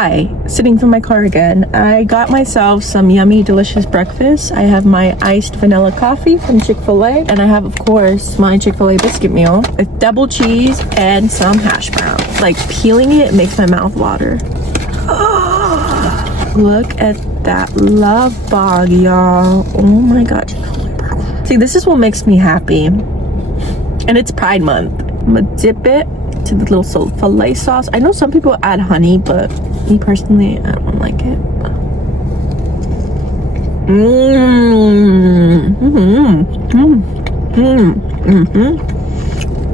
Hi, sitting from my car again. I got myself some yummy, delicious breakfast. I have my iced vanilla coffee from Chick-fil-A, and I have, of course, my Chick-fil-A biscuit meal with double cheese and some hash browns. Like, peeling it makes my mouth water. Oh, look at that love bog, y'all. Oh my god. See, this is what makes me happy. And it's Pride Month. I'm gonna dip it to the little filet sauce. I know some people add honey, but me personally, I don't like it.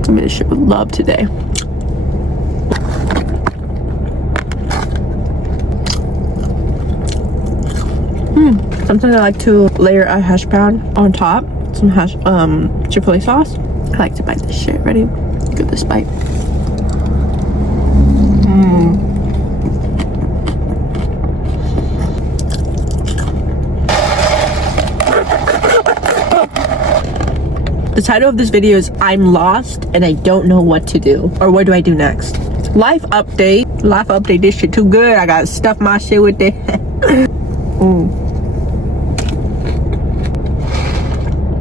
I made this shit with love today. Sometimes I like to layer a hash brown on top, some Chick-fil-A sauce. I like to bite this shit. Ready? Get this bite. The title of this video is I'm lost and I don't know what to do, or what do I do next? Life update. This shit too good. I gotta stuff my shit with it.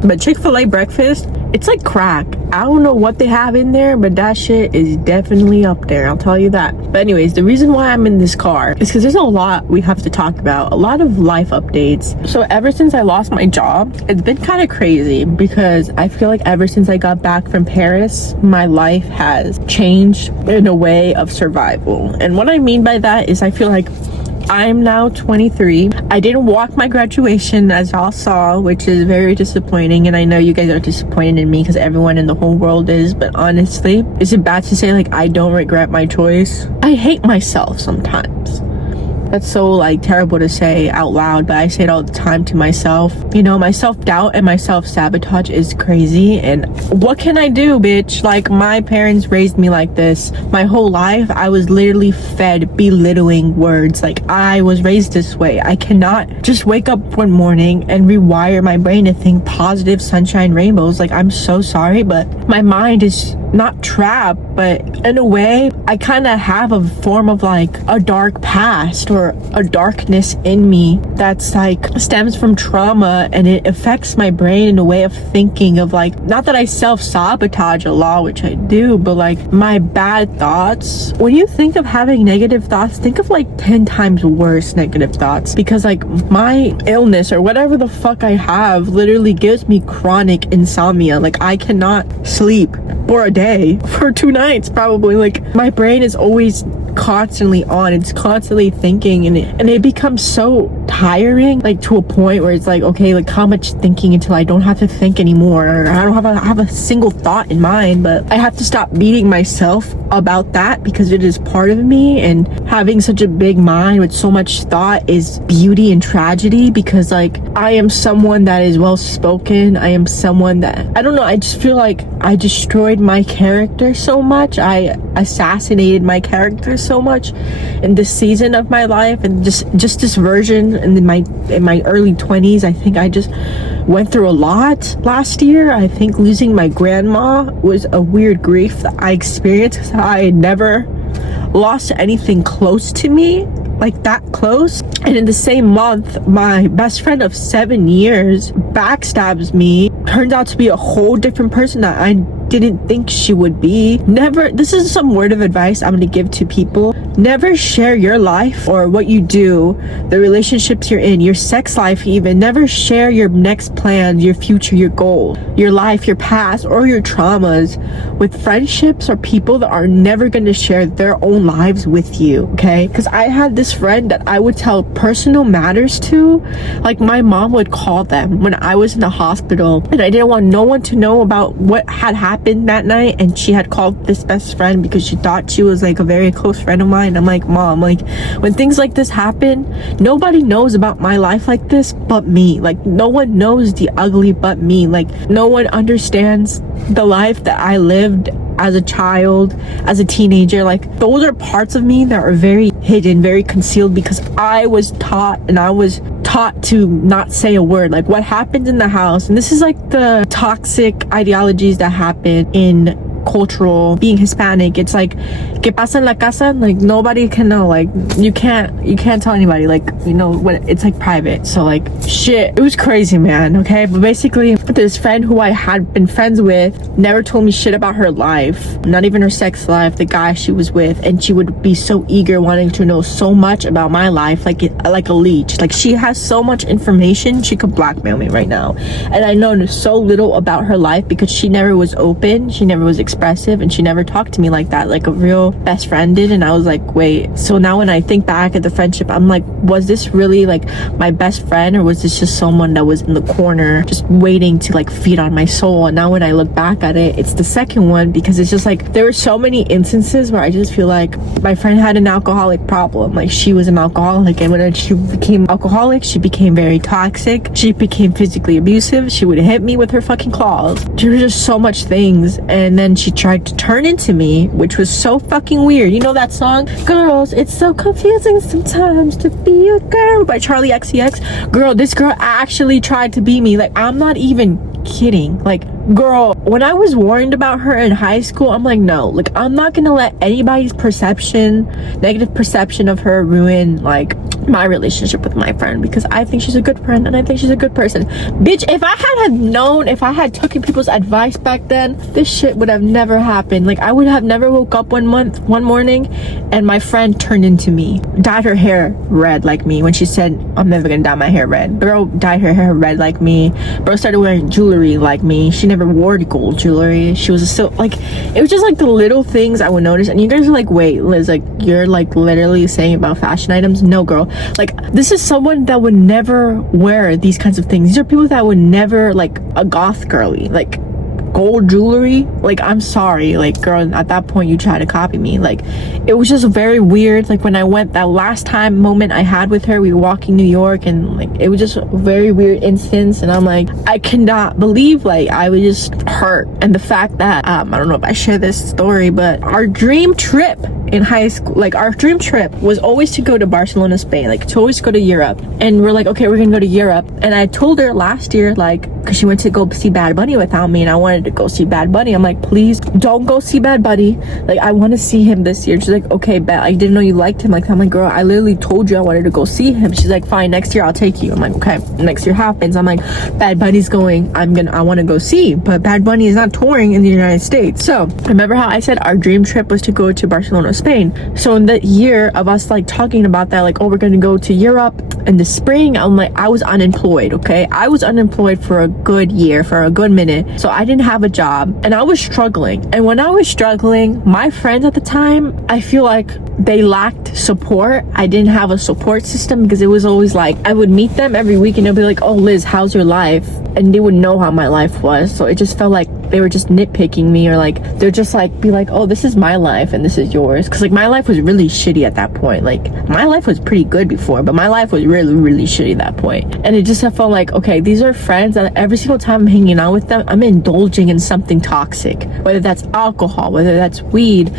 But Chick-fil-A breakfast, it's like crack. I don't know what they have in there, but that shit is definitely up there, I'll tell you that. But anyways, the reason why I'm in this car is because there's a lot we have to talk about, a lot of life updates. So ever since I lost my job, it's been kind of crazy because I feel like ever since I got back from Paris, my life has changed in a way of survival. And what I mean by that is I feel like I'm now 23. I didn't walk my graduation, as y'all saw, which is very disappointing, and I know you guys are disappointed in me because everyone in the whole world is, but honestly, is it bad to say like I don't regret my choice? I hate myself sometimes. That's so like terrible to say out loud, but I say it all the time to myself. You know, my self-doubt and my self-sabotage is crazy, and what can I do, bitch? Like, my parents raised me like this. My whole life, I was literally fed belittling words. Like, I was raised this way. I cannot just wake up one morning and rewire my brain to think positive sunshine rainbows. Like, I'm so sorry, but my mind is not trapped, but in a way, I kind of have a form of like a dark past or a darkness in me that's like stems from trauma, and it affects my brain in a way of thinking of like, not that I self-sabotage a lot, which I do, but like my bad thoughts. When you think of having negative thoughts, think of like 10 times worse negative thoughts, because like my illness or whatever the fuck I have literally gives me chronic insomnia. Like, I cannot sleep for a day, for 2 nights probably. Like, my brain is always constantly on, it's constantly thinking, and it becomes so tiring, like to a point where it's like, okay, like how much thinking until I don't have to think anymore, or I don't have a single thought in mind. But I have to stop beating myself about that because it is part of me, and having such a big mind with so much thought is beauty and tragedy, because like I am someone that is well spoken. I am someone that, I don't know, I just feel like I destroyed my character so much. I assassinated my character so much in this season of my life, and just this version in my early 20s. I think I just went through a lot last year. I think losing my grandma was a weird grief that I experienced, because I had never lost anything close to me, like that close. And in the same month, my best friend of 7 years backstabs me, turns out to be a whole different person that I didn't think she would be. Never, this is some word of advice I'm gonna give to people. Never share your life or what you do, the relationships you're in, your sex life even. Never share your next plans, your future, your goal, your life, your past, or your traumas with friendships or people that are never gonna share their own lives with you, okay? Because I had this friend that I would tell personal matters to. Like, my mom would call them when I was in the hospital, and I didn't want no one to know about what had happened that night, and she had called this best friend because she thought she was like a very close friend of mine. I'm like, Mom, like, when things like this happen, nobody knows about my life like this but me. Like, no one knows the ugly but me. Like, no one understands the life that I lived as a child, as a teenager. Like, those are parts of me that are very hidden, very concealed, because I was taught to not say a word. Like, what happens in the house, and this is like the toxic ideologies that happen in cultural, being Hispanic, it's like que pasa en la casa, like nobody can know, like you can't tell anybody, like, you know, when it's like private. So like shit, it was crazy, man. Okay, but basically this friend who I had been friends with never told me shit about her life, not even her sex life, the guy she was with, and she would be so eager wanting to know so much about my life, like a leech. Like she has so much information, she could blackmail me right now. And I know so little about her life because she never was open, she never was expressive, and she never talked to me like that, like a real best friend did. And I was like, wait, so now when I think back at the friendship, I'm like, was this really like my best friend, or was this just someone that was in the corner just waiting to like feed on my soul? And now when I look back at it, it's the second one, because it's just like there were so many instances where I just feel like my friend had an alcoholic problem. Like she was an alcoholic, and when she became alcoholic, she became very toxic, she became physically abusive, she would hit me with her fucking claws. There was just so much things. And then she tried to turn into me, which was so fucking weird. You know that song, Girls, It's So Confusing Sometimes to Be a Girl, by Charlie XCX? Girl, this girl actually tried to be me. Like, I'm not even kidding. Like, girl, when I was warned about her in high school, I'm like, no, like I'm not gonna let anybody's negative perception of her ruin like my relationship with my friend, because I think she's a good friend and I think she's a good person. Bitch, if I had taken people's advice back then, this shit would have never happened. Like I would have never woke up one morning and my friend turned into me, dyed her hair red like me when she said I'm never gonna dye my hair red. Bro dyed her hair red like me. Bro started wearing jewelry like me. She never wore gold jewelry. She was so like, it was just like the little things I would notice. And you guys are like, wait, Liz, like you're like literally saying about fashion items? No, girl, like this is someone that would never wear these kinds of things. These are people that would never, like a goth girly, like gold jewelry. Like I'm sorry, like girl, at that point you try to copy me. Like it was just very weird. Like when I went that last time moment I had with her, we were walking New York, and like it was just a very weird instance. And I'm like, I cannot believe, like I was just hurt. And the fact that I don't know if I share this story, but our dream trip in high school, like our dream trip was always to go to Barcelona, Spain, like to always go to Europe. And we're like, okay, we're gonna go to Europe. And I told her last year, like, because she went to go see Bad Bunny without me, and I wanted to go see Bad Bunny. I'm like, please don't go see Bad Bunny, like I want to see him this year. She's like, okay, bet. I didn't know you liked him. Like I'm like, girl, I literally told you I wanted to go see him. She's like, fine, next year I'll take you. I'm like, okay. Next year happens. I'm like, Bad Bunny's going, I want to go see, but Bad Bunny is not touring in the United States. So remember how I said our dream trip was to go to Barcelona, Spain? So in the year of us like talking about that, like, oh, we're gonna go to Europe in the spring, I'm like, I was unemployed. Okay, I was unemployed for a good year, for a good minute. So I didn't have a job and I was struggling. And when I was struggling, my friends at the time, I feel like they lacked support. I didn't have a support system, because it was always like I would meet them every week and they'll be like, oh Liz, how's your life? And they would know how my life was. So it just felt like they were just nitpicking me, or like they're just like be like, oh, this is my life and this is yours. Because like my life was really shitty at that point. Like my life was pretty good before, but my life was really, really shitty at that point. And it just felt like, okay, these are friends that every single time I'm hanging out with them, I'm indulging in something toxic, whether that's alcohol, whether that's weed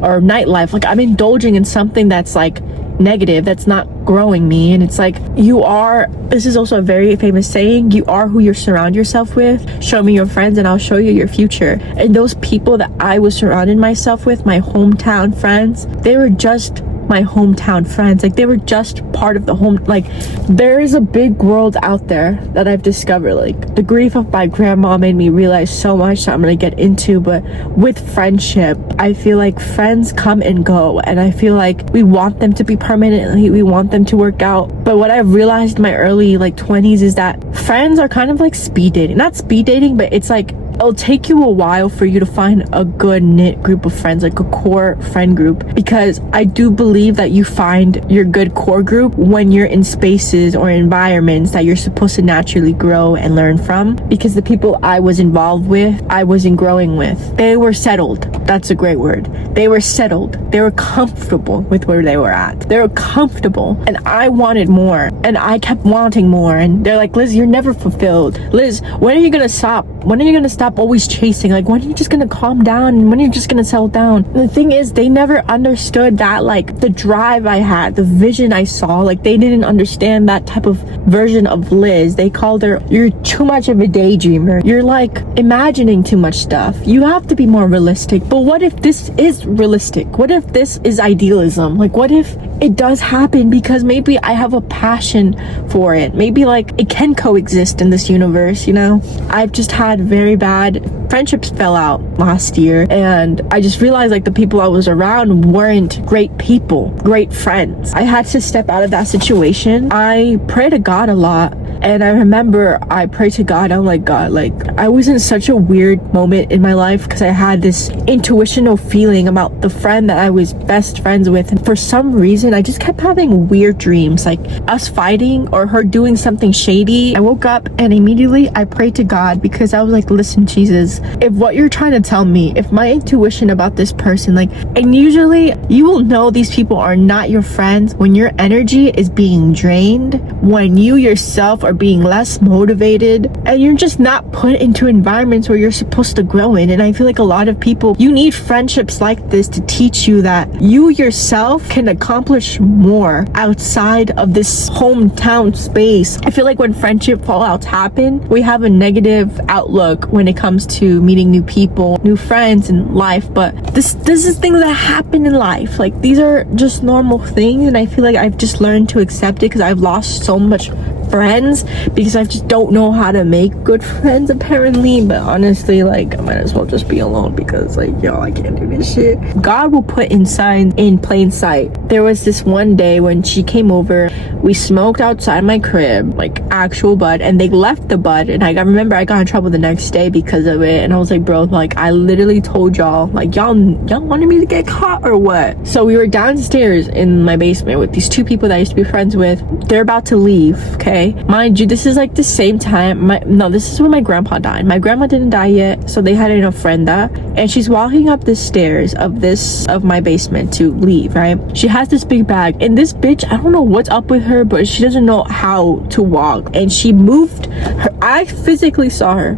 or nightlife. Like I'm indulging in something that's like negative, that's not growing me. And it's like, this is also a very famous saying, you are who you surround yourself with. Show me your friends and I'll show you your future. And those people that I was surrounding myself with, my hometown friends, they were just my hometown friends. Like they were just part of the home. Like there is a big world out there that I've discovered. Like the grief of my grandma made me realize so much that I'm gonna get into. But with friendship, I feel like friends come and go, and I feel like we want them to be permanently, we want them to work out. But what I've realized in my early like 20s is that friends are kind of like speed dating. Not speed dating, but it's like it'll take you a while for you to find a good knit group of friends, like a core friend group, because I do believe that you find your good core group when you're in spaces or environments that you're supposed to naturally grow and learn from. Because the people I was involved with, I wasn't growing with. They were settled. That's a great word. They were settled. They were comfortable with where they were at. They were comfortable, and I wanted more, and I kept wanting more. And they're like, Liz, you're never fulfilled. Liz, when are you gonna stop? When are you gonna stop stop always chasing? Like, when are you just gonna calm down, and when are you just gonna settle down? And the thing is, they never understood that, like, the drive I had, the vision I saw. Like, they didn't understand that type of version of Liz. They called her, you're too much of a daydreamer, you're like imagining too much stuff, you have to be more realistic. But what if this is realistic? What if this is idealism? Like, what if it does happen because maybe I have a passion for it? Maybe, like, it can coexist in this universe, you know? I've just had very bad friendships fell out last year, and I just realized, like, the people I was around weren't great people, great friends. I had to step out of that situation. I pray to God a lot, and I remember I prayed to God. I'm like, God, like, I was in such a weird moment in my life because I had this intuitional feeling about the friend that I was best friends with, and for some reason I just kept having weird dreams, like us fighting or her doing something shady. I woke up and immediately I prayed to God because I was like, listen, Jesus, if what you're trying to tell me, if my intuition about this person, like, and usually you will know these people are not your friends when your energy is being drained, when you yourself are being less motivated, and you're just not put into environments where you're supposed to grow in. And I feel like a lot of people, you need friendships like this to teach you that you yourself can accomplish more outside of this hometown space. I feel like when friendship fallouts happen, we have a negative outlook when it comes to meeting new people, new friends in life. But this is things that happen in life. Like, these are just normal things, and I feel like I've just learned to accept it because I've lost so much friends because I just don't know how to make good friends apparently. But honestly, like, I might as well just be alone because, like, yo, I can't do this shit. God will put in signs in plain sight. There was this one day when she came over, we smoked outside my crib, like actual bud, and they left the bud, and I remember I got in trouble the next day because of it. And I was like, bro, like, I literally told y'all, like, y'all wanted me to get caught or what? So we were downstairs in my basement with these two people that I used to be friends with. They're about to leave, okay? Mind you, this is like the same time this is when my grandpa died. My grandma didn't die yet, so they had an ofrenda, and she's walking up the stairs of my basement to leave, right? She has this big bag, and this bitch, I don't know what's up with her, but she doesn't know how to walk, and she moved her, I physically saw her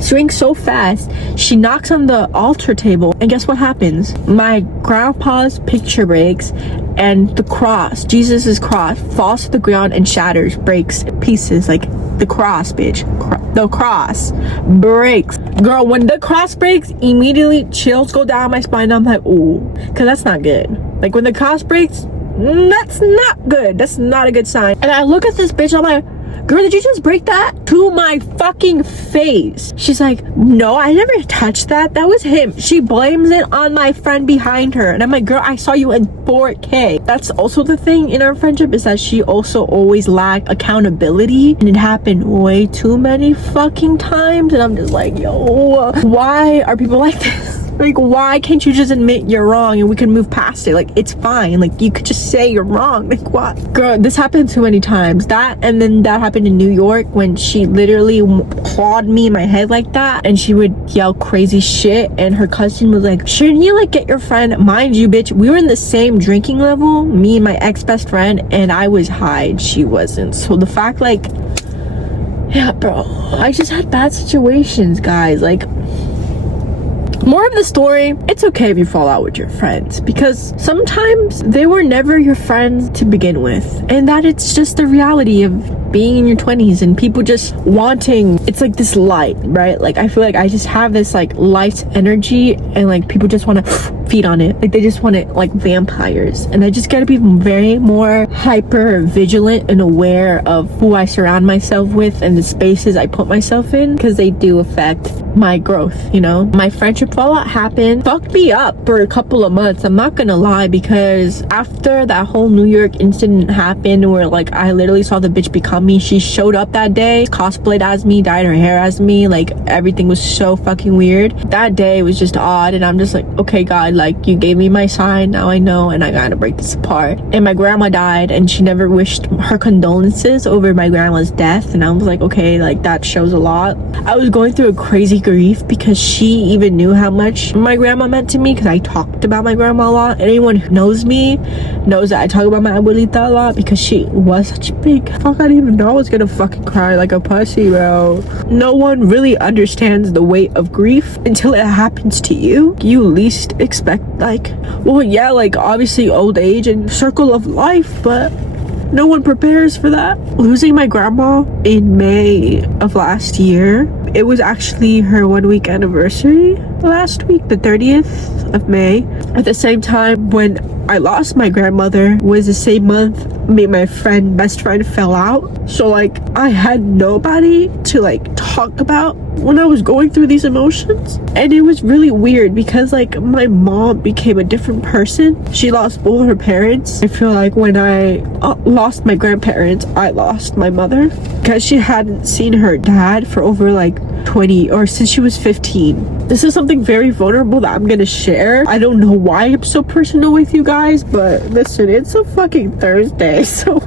swing so fast, she knocks on the altar table, and guess what happens? My grandpa's picture breaks, and the cross, Jesus's cross, falls to the ground and shatters, breaks pieces. Like, the cross, bitch, the cross breaks. Girl, when the cross breaks, immediately chills go down my spine. I'm like, ooh, because that's not good. Like, when the cross breaks, that's not good. That's not a good sign. And I look at this bitch, I'm like, girl, did you just break that? To my fucking face. She's like, no, I never touched that. That was him. She blames it on my friend behind her. And I'm like, girl, I saw you in 4K. That's also the thing in our friendship, is that she also always lacked accountability. And it happened way too many fucking times. And I'm just like, yo, why are people like this? Like, why can't you just admit you're wrong and we can move past it? Like, it's fine. Like, you could just say you're wrong. Like, what? Girl, this happened too many times. That, and then that happened in New York when she literally clawed me in my head like that, and she would yell crazy shit, and her cousin was like, shouldn't you, like, get your friend? Mind you, bitch, we were in the same drinking level, me and my ex-best friend, and I was high and she wasn't. So the fact, like, yeah, bro, I just had bad situations, guys. Like, more of the story, it's okay if you fall out with your friends, because sometimes they were never your friends to begin with, and that it's just the reality of being in your 20s and people just wanting, it's like this light, right? Like, I feel like I just have this like light energy, and like people just want to feed on it. Like, they just want it like vampires, and I just gotta be very more hyper vigilant and aware of who I surround myself with and the spaces I put myself in, because they do affect my growth, you know? My friendship fallout happened, fucked me up for a couple of months, I'm not gonna lie, because after that whole New York incident happened where like I literally saw the bitch become me, she showed up that day, cosplayed as me, dyed her hair as me, like everything was so fucking weird. That day was just odd, and I'm just like, okay, God, like, you gave me my sign, now I know, and I gotta break this apart. And my grandma died, and she never wished her condolences over my grandma's death, and I was like, okay, like, that shows a lot. I was going through a crazy grief because she even knew how much my grandma meant to me, because I talked about my grandma a lot. Anyone who knows me knows that I talk about my abuelita a lot because she was such a big, fuck, I didn't even know I was gonna fucking cry like a pussy, bro. No one really understands the weight of grief until it happens to you. You least expect, like, well, yeah, like obviously old age and circle of life, but no one prepares for that. Losing my grandma in May of last year, it was actually her 1 week anniversary last week, the 30th of May. At the same time when I lost my grandmother was the same month me and my best friend fell out. So like I had nobody to like talk about when I was going through these emotions. And it was really weird because like my mom became a different person. She lost both her parents. I feel like when I lost my grandparents, I lost my mother because she hadn't seen her dad for over like 20 or since she was 15. This is something very vulnerable that I'm gonna share. I don't know why I'm so personal with you guys, but listen, it's a fucking Thursday, so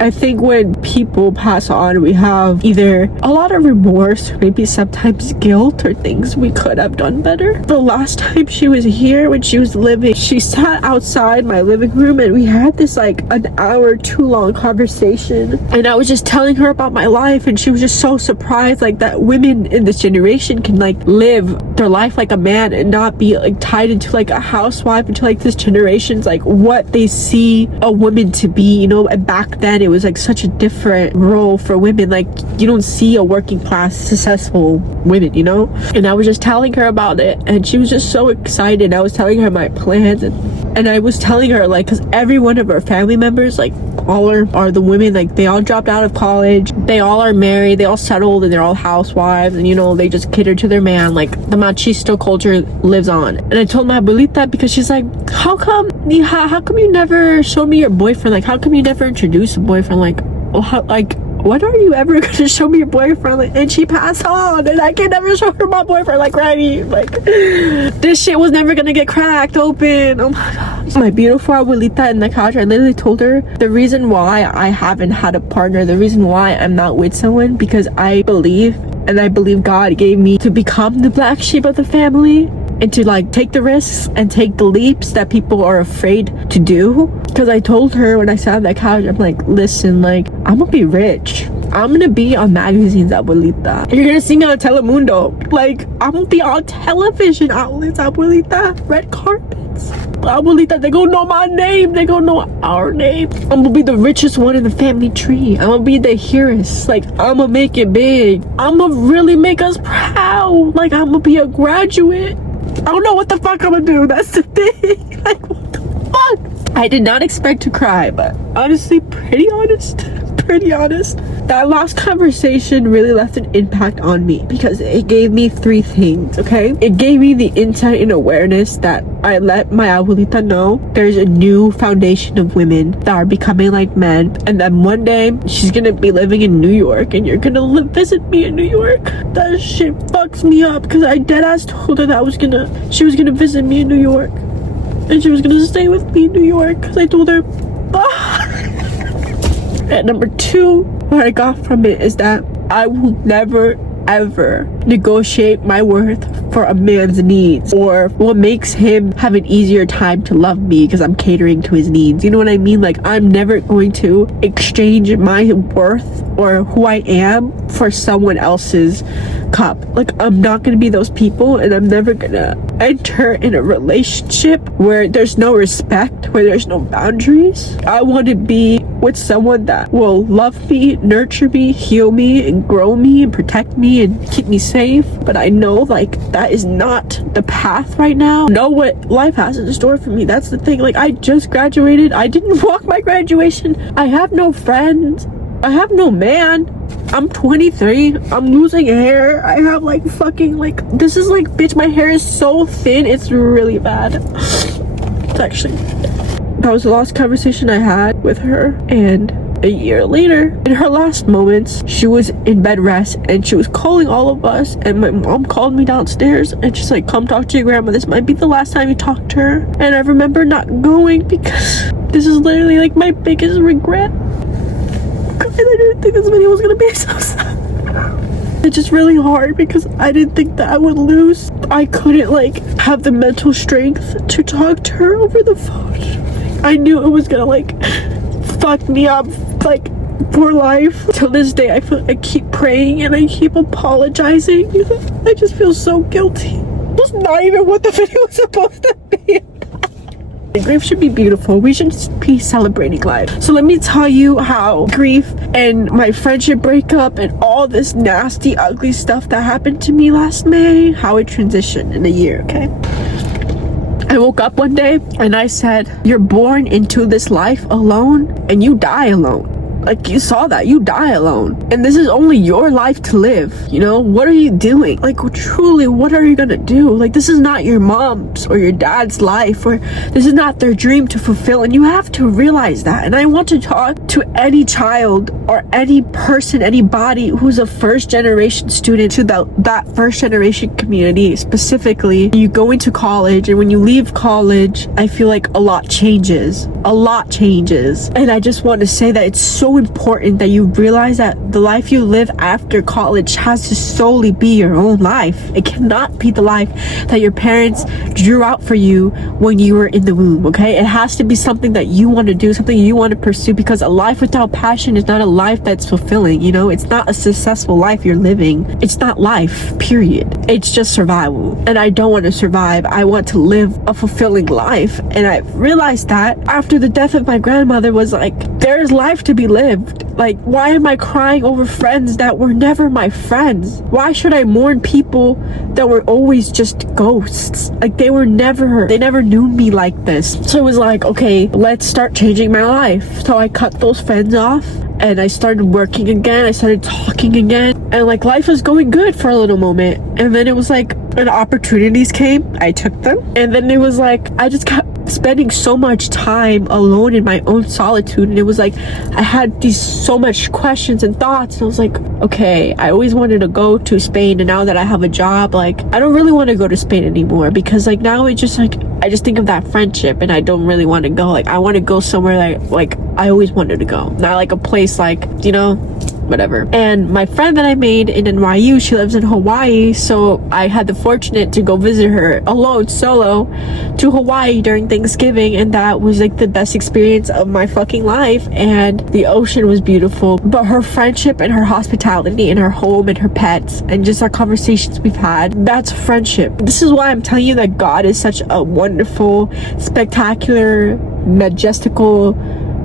I think when people pass on, we have either a lot of remorse, maybe sometimes guilt, or things we could have done better. The last time she was here, when she was living, she sat outside my living room and we had this like an hour too long conversation, and I was just telling her about my life, and she was just so surprised like that women in this generation can like live their life like a man and not be like tied into like a housewife, into like this generation's like what they see a woman to be, you know. And back then it was like such a different role for women. Like you don't see a working class successful women, you know. And I was just telling her about it and she was just so excited. I was telling her my plans, and I was telling her like, because every one of our family members, like all are the women, like they all dropped out of college, they all are married, they all settled, and they're all housewives, and you know, they just cater to their man. Like the machista culture lives on. And I told my abuelita, because she's like, how come you never showed me your boyfriend? Like how come you never introduced a boyfriend? Like, well, how, like when are you ever gonna show me your boyfriend? Like, and she passed on and I can never show her my boyfriend. Like Granny, like this shit was never gonna get cracked open. Oh my god. My beautiful abuelita in the couch, I literally told her the reason why I haven't had a partner, the reason why I'm not with someone, because I believe God gave me to become the black sheep of the family and to like take the risks and take the leaps that people are afraid to do. Because I told her when I sat on that couch, I'm like, listen, like I'm gonna be rich, I'm gonna be on magazines, abuelita, you're gonna see me on Telemundo, like I'm gonna be on television outlets, abuelita, red carpets, abuelita, they gonna know my name, they gonna know our name. I'm gonna be the richest one in the family tree, I'm gonna be the heiress, like I'm gonna make it big, I'm gonna really make us proud, like I'm gonna be a graduate. I don't know what the fuck I'm gonna do, that's the thing. Like what the fuck. I did not expect to cry, but honestly, pretty honest, that last conversation really left an impact on me because it gave me three things. Okay, it gave me the insight and awareness that I let my abuelita know there's a new foundation of women that are becoming like men, and then one day she's gonna be living in New York and you're gonna visit me in New York. That shit fucks me up because I deadass told her that she was gonna visit me in New York and she was gonna stay with me in New York because I told her. And number two, what I got from it is that I will never ever negotiate my worth for a man's needs or what makes him have an easier time to love me because I'm catering to his needs. You know what I mean? Like I'm never going to exchange my worth or who I am for someone else's cup. Like I'm not gonna be those people, and I'm never gonna enter in a relationship where there's no respect, where there's no boundaries. I want to be with someone that will love me, nurture me, heal me, and grow me, and protect me, and keep me safe. But I know like that is not the path right now. I know what life has in store for me. That's the thing. Like I just graduated, I didn't walk my graduation, I have no friends, I have no man, I'm 23, I'm losing hair, I have like fucking like, this is like, bitch, my hair is so thin, it's really bad. It's actually, that was the last conversation I had with her. And a year later, in her last moments, she was in bed rest and she was calling all of us, and my mom called me downstairs and she's like, come talk to your grandma, this might be the last time you talk to her. And I remember not going because this is literally like my biggest regret. I didn't think this video was gonna be so sad. It's just really hard because I didn't think that I would lose. I couldn't like have the mental strength to talk to her over the phone. I knew it was gonna like fuck me up. Like for life. Till this day, I keep praying and I keep apologizing. I just feel so guilty. That's not even what the video was supposed to be. Grief should be beautiful. We should just be celebrating life. So let me tell you how grief and my friendship breakup and all this nasty, ugly stuff that happened to me last May, how it transitioned in a year, okay? I woke up one day and I said, you're born into this life alone and you die alone. Like, you saw that, you die alone, and this is only your life to live. You know, what are you doing? Like, truly, what are you gonna do? Like, this is not your mom's or your dad's life, or this is not their dream to fulfill, and you have to realize that. And I want to talk to any child or any person, anybody who's a first generation student, to that first generation community specifically. You go into college, and when you leave college, I feel like a lot changes. And I just want to say that it's so important that you realize that the life you live after college has to solely be your own life. It cannot be the life that your parents drew out for you when you were in the womb, okay? It has to be something that you want to do, something you want to pursue, because a life without passion is not a life that's fulfilling, you know? It's not a successful life you're living. It's not life, period. It's just survival. And I don't want to survive. I want to live a fulfilling life. And I realized that after the death of my grandmother was like, there's life to be lived. Like, why am I crying over friends that were never my friends? Why should I mourn people that were always just ghosts? Like, they never knew me like this. So it was like, okay, let's start changing my life. So I cut those friends off and I started working again. I started talking again, and like, life was going good for a little moment. And then it was like, when opportunities came, I took them. And then it was like, I just kept spending so much time alone in my own solitude, and it was like I had these so much questions and thoughts, and I was like, okay, I always wanted to go to Spain, and now that I have a job, like, I don't really want to go to Spain anymore, because like now it's just like I just think of that friendship and I don't really want to go. Like, I want to go somewhere like I always wanted to go, not like a place like, you know, whatever. And my friend that I made in NYU, she lives in Hawaii, so I had the fortunate to go visit her alone, solo, to Hawaii during Thanksgiving, and that was like the best experience of my fucking life. And the ocean was beautiful, but her friendship and her hospitality and her home and her pets and just our conversations we've had, that's friendship. This is why I'm telling you that God is such a wonderful, spectacular, majestical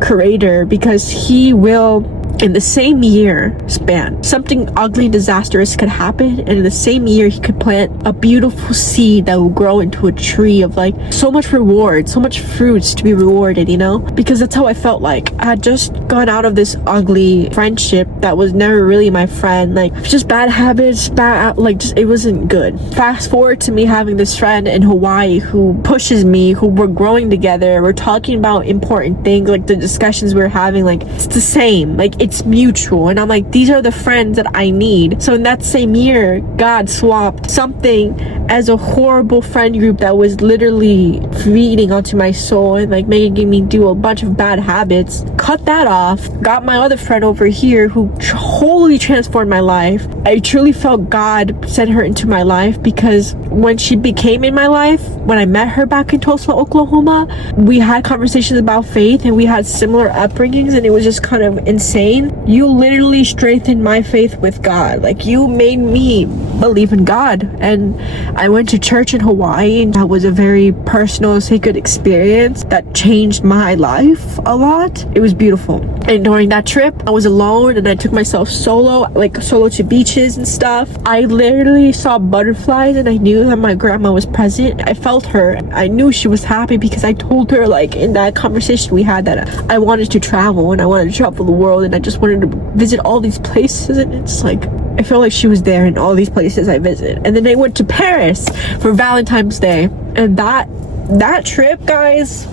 creator, because he will, in the same year span, something ugly and disastrous could happen, and in the same year he could plant a beautiful seed that will grow into a tree of like so much reward, so much fruits to be rewarded, you know? Because that's how I felt. Like, I had just gone out of this ugly friendship that was never really my friend, like just bad habits, it wasn't good. Fast forward to me having this friend in Hawaii who pushes me, who we're growing together, we're talking about important things, like the discussions we're having, like it's the same, like it's mutual. And I'm like, these are the friends that I need. So in that same year, God swapped something as a horrible friend group that was literally feeding onto my soul and like making me do a bunch of bad habits, cut that off, got my other friend over here who totally transformed my life. I truly felt God sent her into my life, because when she became in my life, when I met her back in Tulsa, Oklahoma, we had conversations about faith and we had similar upbringings, and it was just kind of insane. You literally strengthened my faith with God. Like, you made me believe in God. And I went to church in Hawaii, and that was a very personal, sacred experience that changed my life a lot. It was beautiful. And during that trip, I was alone, and I took myself solo to beaches and stuff. I literally saw butterflies, and I knew that my grandma was present. I felt her. I knew she was happy, because I told her, like, in that conversation we had, that I wanted to travel, and I wanted to travel the world, and I just wanted to visit all these places. And it's like, I felt like she was there in all these places I visit. And then I went to Paris for Valentine's Day, and that trip, guys,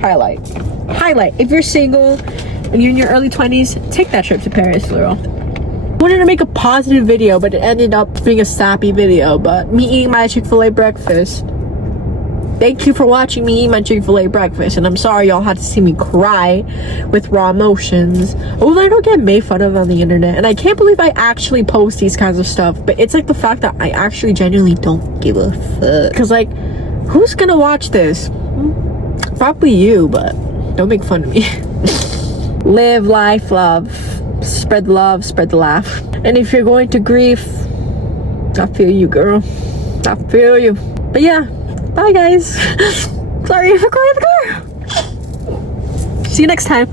highlight. If you're single and you're in your early 20s, take that trip to Paris, girl. I wanted to make a positive video, but it ended up being a sappy video. But me eating my Chick-fil-A breakfast. Thank you for watching me eat my Chick-fil-A breakfast, and I'm sorry y'all had to see me cry with raw emotions. Although I don't get made fun of on the internet, and I can't believe I actually post these kinds of stuff, but it's like the fact that I actually genuinely don't give a fuck. Because like, who's gonna watch this? Probably you, but don't make fun of me. Live life, love. Spread the love, spread the laugh. And if you're going to grief, I feel you, girl. I feel you. But yeah, bye guys. Sorry for crying in the car. See you next time.